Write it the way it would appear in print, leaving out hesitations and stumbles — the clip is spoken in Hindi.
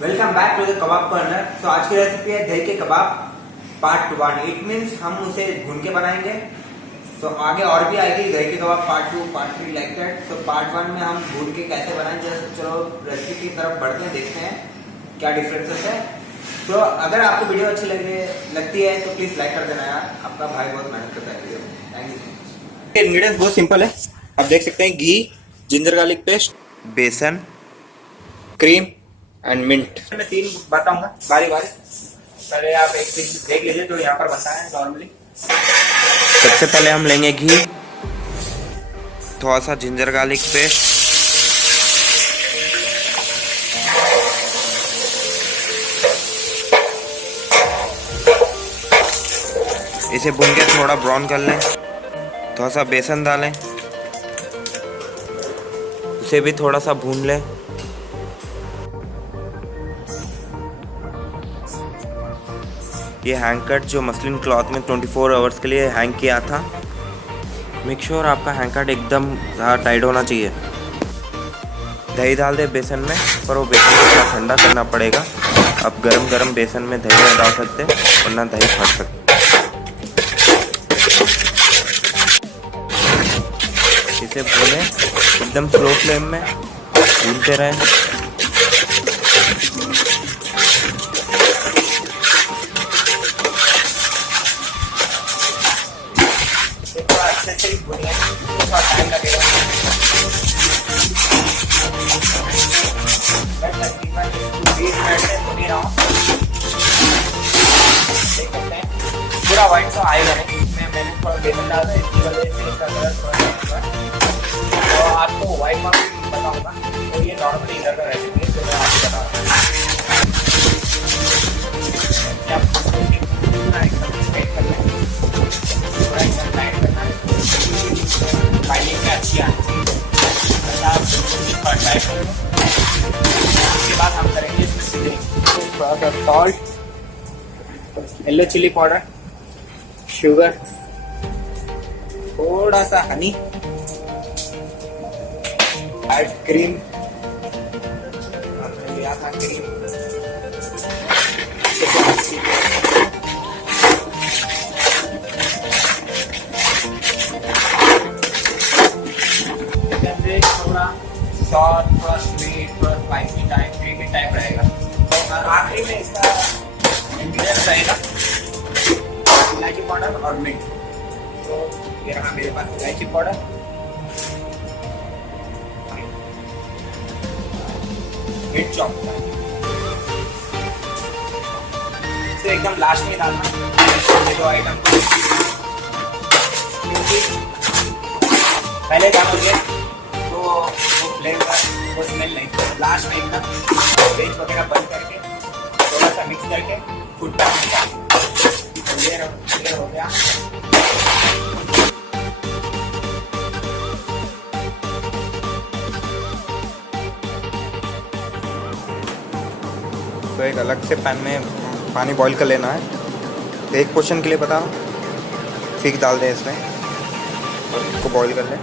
Welcome back to the kebab corner. तो आज की रेसिपी है दही के कबाब पार्ट 1। इट मीन्स हम उसे भून के बनाएंगे। तो आगे और भी आएगी दही के कबाब पार्ट 2, पार्ट 3 लाइक दैट। तो पार्ट 1 में हम भून के कैसे बनाएंगे। चलो रेसिपी की तरफ बढ़ते हैं, देखते हैं क्या डिफरेंसेस है। तो अगर आपको वीडियो अच्छी लगती है तो प्लीज लाइक कर देना यार, आपका भाई बहुत मेहनत करता है video. Thank you so much. Ingredients बहुत सिंपल है, आप देख सकते हैं। घी, जिंजर गार्लिक पेस्ट, बेसन, क्रीम एंड मिंट। मैं 3 बताऊंगा बारी बारी। पहले आप एक चीज देख लीजिए जो यहाँ पर बनता है नॉर्मली। सबसे पहले हम लेंगे घी, थोड़ा सा जिंजर गार्लिक पेस्ट, इसे भून के थोड़ा ब्राउन कर लें। थोड़ा सा बेसन डालें, उसे भी थोड़ा सा भून लें। ये हैंग कट जो मसलिन क्लॉथ में 24 आवर्स के लिए हैंग किया था। मेक श्योर आपका हैंग कट एकदम टाइट होना चाहिए। दही डाल दे बेसन में, पर वो बेसन को थोड़ा ठंडा करना पड़ेगा। आप गरम गरम बेसन में दही नहीं डाल सकते वरना दही फट सकती। इसे भूनें एकदम स्लो फ्लेम में, भूनते रहें। अच्छे से भुनिए, थोड़ा टाइम लगेगा। मैं तकरीबन 20 मिनट से भुन रहा हूँ। देख सकते हैं पूरा व्हाइट तो आएगा नहीं, इसमें मैंने थोड़ा बेसन डाला है, इसकी वजह से इसका कलर थोड़ा। तो आपको व्हाइट मार्क बताऊंगा, तो ये नॉर्मली इधर का रेसिपी है जो मैं आपको बता रहा हूँ। पूरा एकदम स्ट्रेट कर लें, पूरा एकदम टाइट करना है, बाइंडिंग में अच्छी आनी चाहिए। आप थोड़ा टाइट कर लो। उसके बाद हम करेंगे इसमें सीजनिंग। थोड़ा सा salt, yellow chilli powder, sugar, थोड़ा सा हनी, ऐड क्रीम, लिया था क्रीम, थोड़ा सॉस, थोड़ा स्वीट, थोड़ा स्पाइसी टाइप, क्रीमी टाइप रहेगा। और आखिरी में इसका इंग्रेडिएंट रहेगा इलायची पाउडर और मिंट। तो ये रहा मेरे पास इलायची पाउडर, मिंट चॉप। तो एकदम लास्ट में डालना ये दो आइटम, क्योंकि पहले डालोगे तो वो फ्लेवर, वो स्मेल नहीं। लास्ट में एकदम वेज वगैरह बंद करके थोड़ा सा मिक्स करके फूड पैक ये हो गया। तो एक अलग से पैन में पानी बॉईल कर लेना है। एक पोर्शन के लिए बता रहा हूँ, फिर डाल दें इसमें और इसको बॉईल कर लें।